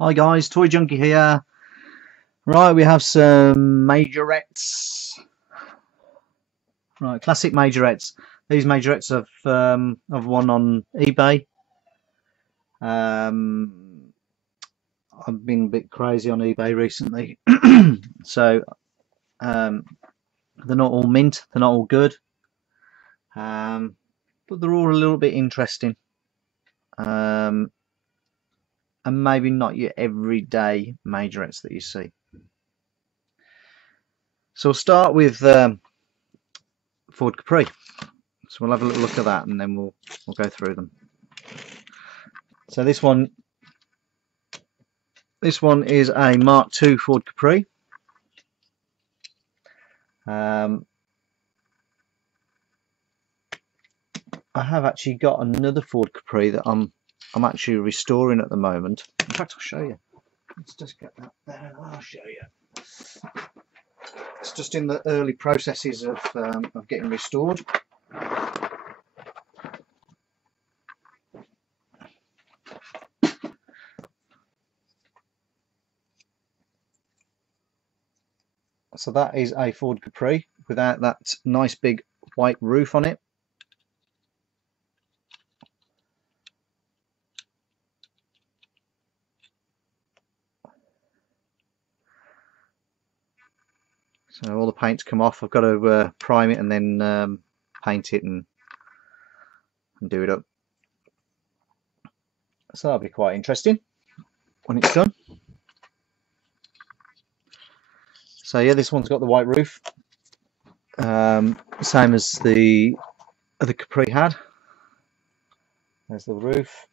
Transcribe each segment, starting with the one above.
Hi guys, Toy Junkie here. Right, we have some Majorettes. Right, classic Majorettes. These Majorettes have won on eBay. Um, I've been a bit crazy on eBay recently, so they're not all mint. They're not all good, but they're all a little bit interesting. And maybe not your everyday Majorettes that you see. So we'll start with Ford Capri. So we'll have a little look at that and then we'll go through them. So this one is a Mark II Ford Capri. I have actually got another Ford Capri that I'm actually restoring at the moment. In fact, I'll show you. Let's just get that there and I'll show you. It's just in the early processes of getting restored. So that is a Ford Capri without that nice big white roof on it. So all the paint's come off. I've got to prime it and then paint it and do it up. So that'll be quite interesting when it's done. So yeah, this one's got the white roof, same as the other Capri had. There's the roof.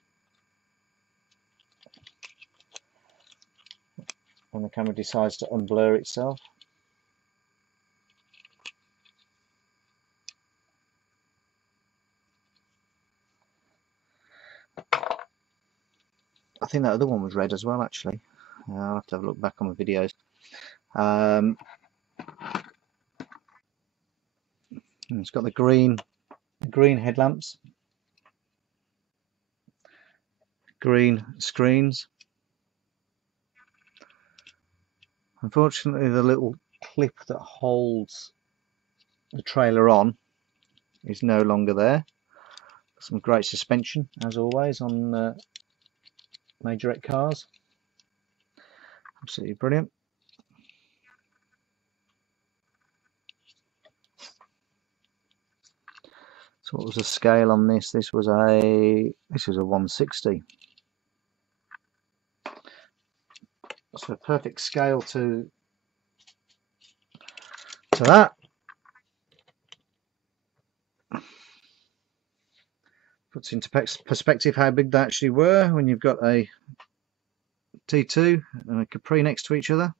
When the camera decides to unblur itself. I think that other one was red as well, actually. I'll have to have a look back on the videos. It's got the green headlamps, green screens. Unfortunately, the little clip that holds the trailer on is no longer there. Some great suspension, as always, on Majorette cars. Absolutely brilliant. So what was the scale on this? This was a 160. So a perfect scale to that. Puts into perspective how big they actually were when you've got a T2 and a Capri next to each other.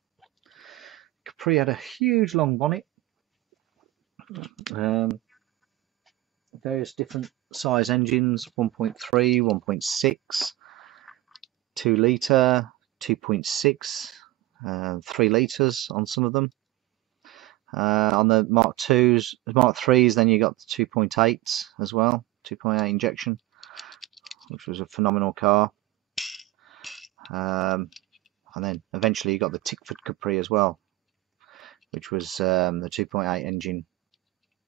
Capri had a huge long bonnet. Various different size engines, 1.3, 1.6, 2 litre, 2.6, 3 litres on some of them. On the Mark 2s, Mark 3s, then you got the 2.8 as well, 2.8 injection, which was a phenomenal car. And then eventually you got the Tickford Capri as well, which was the 2.8 engine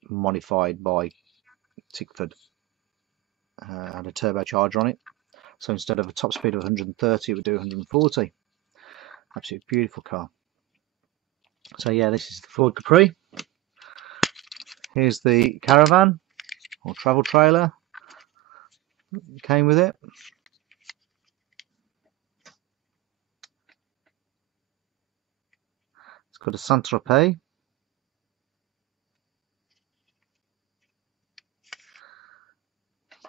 modified by Tickford. Had a turbocharger on it, so instead of a top speed of 130 it would do 140. Absolutely beautiful car. So yeah, this is the Ford Capri. Here's the caravan or travel trailer that came with it. It's called a Saint-Tropez.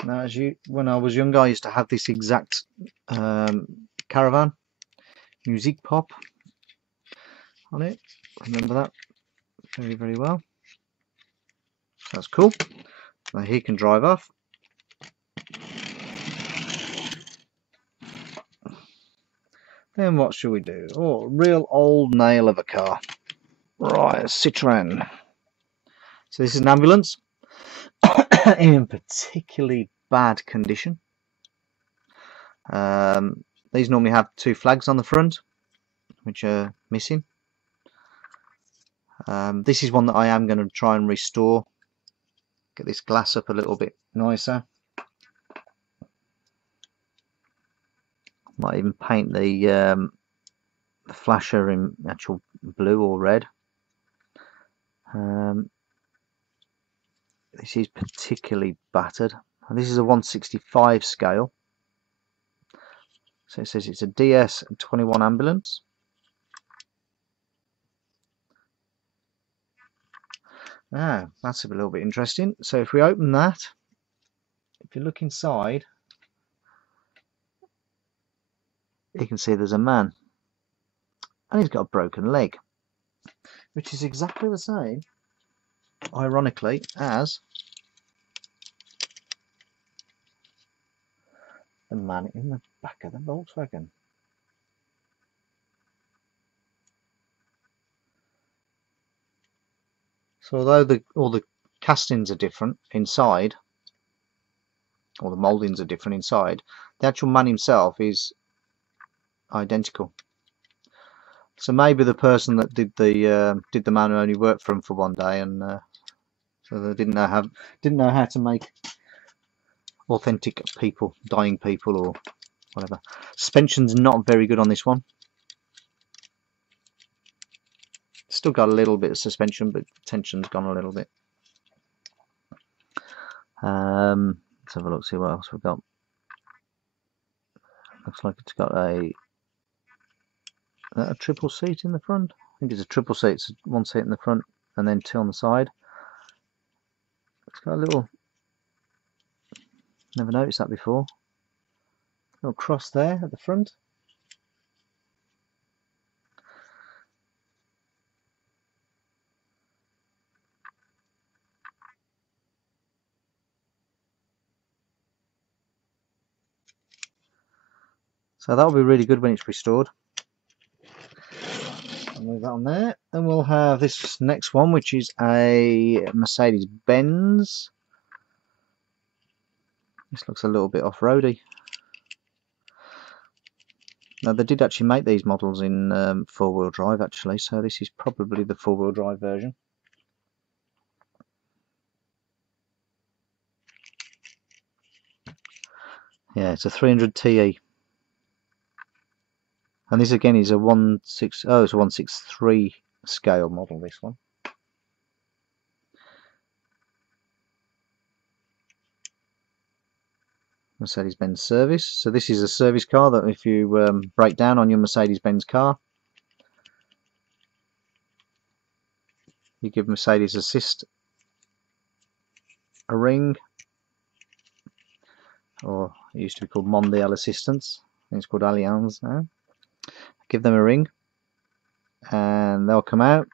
Now, when I was younger, I used to have this exact caravan, Music Pop on it. Remember that very, very well. So that's cool. Now he can drive off. Then what should we do? Oh, real old nail of a car. Right, a Citroën. So this is an ambulance in particularly bad condition. These normally have two flags on the front, which are missing. This is one that I am going to try and restore. Get this glass up a little bit nicer. Might even paint the flasher in actual blue or red. This is particularly battered. And this is a 165 scale. So it says it's a DS21 ambulance. Ah, that's a little bit interesting. So if we open that, if you look inside, you can see there's a man. And he's got a broken leg, which is exactly the same, ironically, as the man in the back of the Volkswagen. So although all the castings are different inside, or the mouldings are different inside, the actual man himself is identical. So maybe the person that did the man only worked for him for one day, and so they didn't know how to make authentic people, dying people, or whatever. Suspension's not very good on this one. Still got a little bit of suspension, but tension's gone a little bit. Let's have a look, see what else we've got. Looks like it's got a triple seat in the front. I think it's a triple seat. It's one seat in the front and then two on the side. It's got a little, never noticed that before, little cross there at the front. So that'll be really good when it's restored. I'll move that on there. And we'll have this next one, which is a Mercedes Benz. This looks a little bit off-roady. Now they did actually make these models in four-wheel drive actually, so this is probably the four-wheel drive version. Yeah, it's a 300 TE. And this again is a 163 scale model, this one. Mercedes-Benz service. So this is a service car that if you break down on your Mercedes-Benz car, you give Mercedes Assist a ring, or it used to be called Mondial Assistance. I think it's called Allianz now. Give them a ring and they'll come out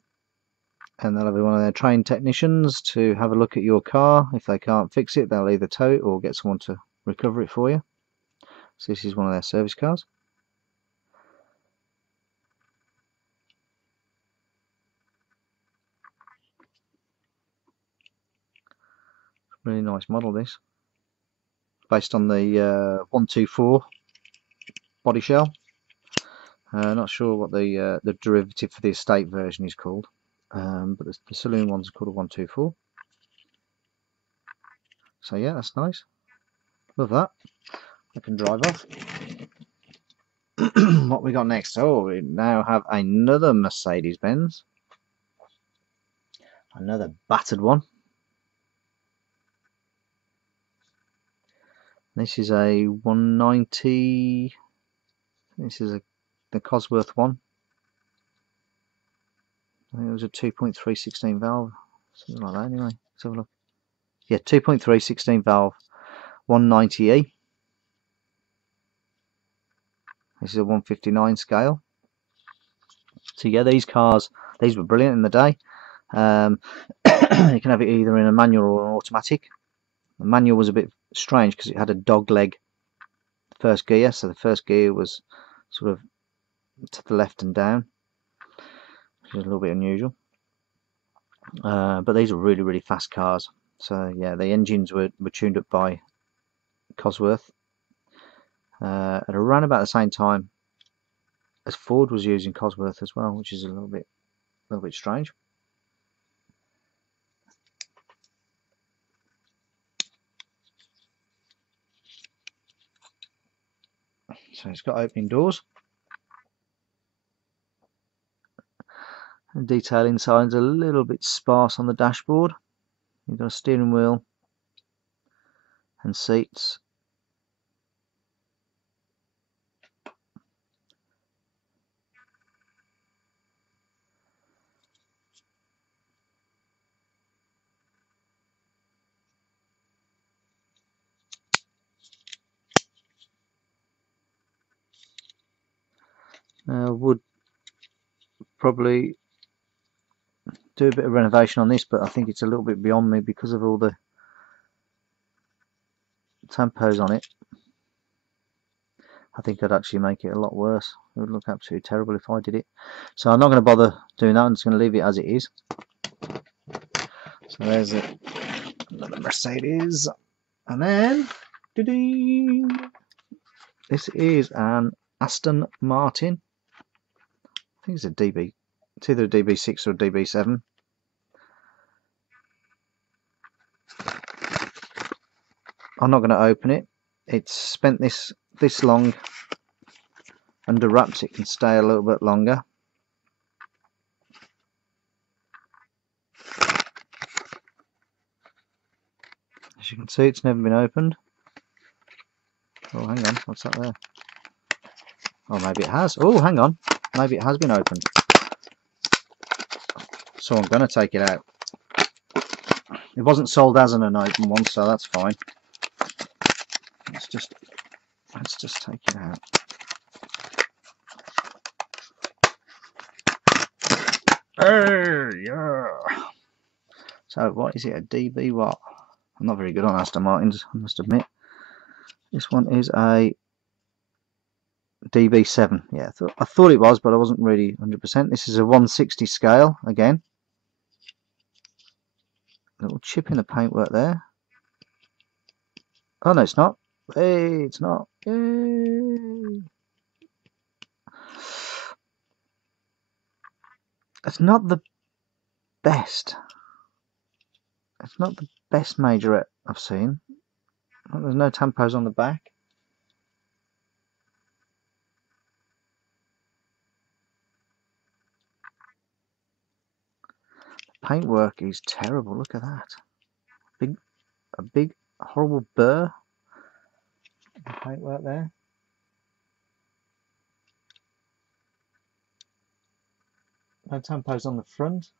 and they'll have one of their trained technicians to have a look at your car. If they can't fix it, they'll either tow it or get someone to recover it for you. So this is one of their service cars. Really nice model, this, based on the 124 body shell. Not sure what the derivative for the estate version is called, but the saloon one's called a 124. So yeah, that's nice. Love that. I can drive off. What we got next? Oh, we now have another Mercedes-Benz. Another battered one. This is a 190. This is the Cosworth one. I think it was a 2.3 16 valve, something like that anyway. Let's have a look. Yeah, 2.3 16 valve 190E. This is a 159 scale. So yeah, these were brilliant in the day. You can have it either in a manual or an automatic. The manual was a bit strange because it had a dog leg first gear, so the first gear was sort of to the left and down, which is a little bit unusual. But these are really, really fast cars. So yeah, the engines were tuned up by Cosworth. at around about the same time as Ford was using Cosworth as well, which is a little bit strange. So it's got opening doors. The detail inside is a little bit sparse on the dashboard. You've got a steering wheel and seats. Would probably do a bit of renovation on this, but I think it's a little bit beyond me because of all the tampos on it. I think I'd actually make it a lot worse. It would look absolutely terrible if I did it. So I'm not going to bother doing that. I'm just going to leave it as it is. So there's another Mercedes. And then, this is an Aston Martin. I think it's a DB. It's either a DB6 or a DB7. I'm not going to open it. It's spent this long under wraps. It can stay a little bit longer. As you can see, it's never been opened. Oh, hang on, what's that there? Oh, maybe it has. Oh, hang on, maybe it has been opened. So I'm going to take it out. It wasn't sold as an unopened one, so that's fine. Let's just take it out. Oh, yeah. So what is it? A DB what? I'm not very good on Aston Martins, I must admit. This one is a DB7. Yeah, I thought it was, but I wasn't really 100%. This is a 160 scale again. Little chip in the paintwork there. Oh no, it's not. Hey, it's not. Yay. It's not the best. It's not the best Majorette I've seen. There's no tampos on the back. The paintwork is terrible. Look at that. A big horrible burr. The paintwork there. No tampos on the front.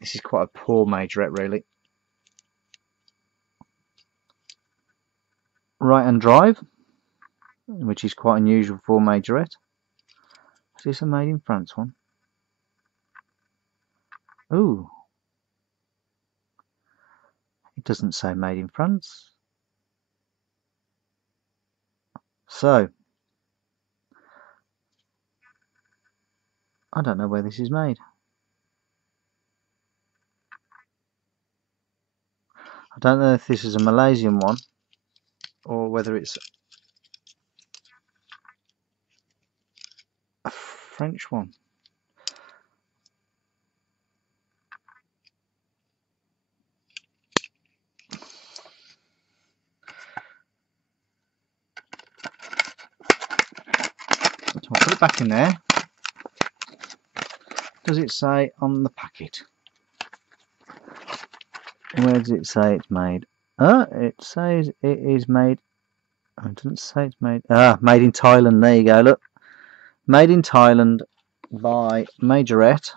This is quite a poor Majorette, really. Right hand drive, which is quite unusual for Majorette. Is this a made in France one? Ooh. It doesn't say made in France. So, I don't know where this is made. I don't know if this is a Malaysian one or whether it's a French one. So I'll put it back in there. Does it say on the packet? Where does it say it's made? It says it is made. Oh, it doesn't say it's made. Made in Thailand. There you go. Look, made in Thailand by Majorette.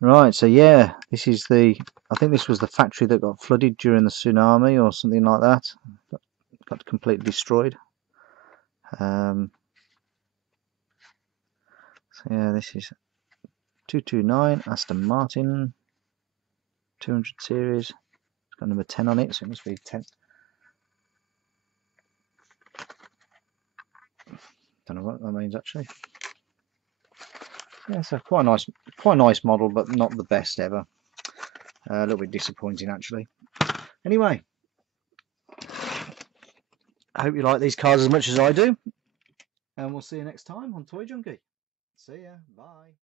Right. So yeah, this is the. I think this was the factory that got flooded during the tsunami or something like that. Got completely destroyed. So yeah, this is 229 Aston Martin 200 series. It's got number 10 on it, so it must be 10. Don't know what that means actually. Yeah, so quite a nice model, but not the best ever. A little bit disappointing actually. Anyway, I hope you like these cars as much as I do, and we'll see you next time on Toy Junkie. See ya, bye.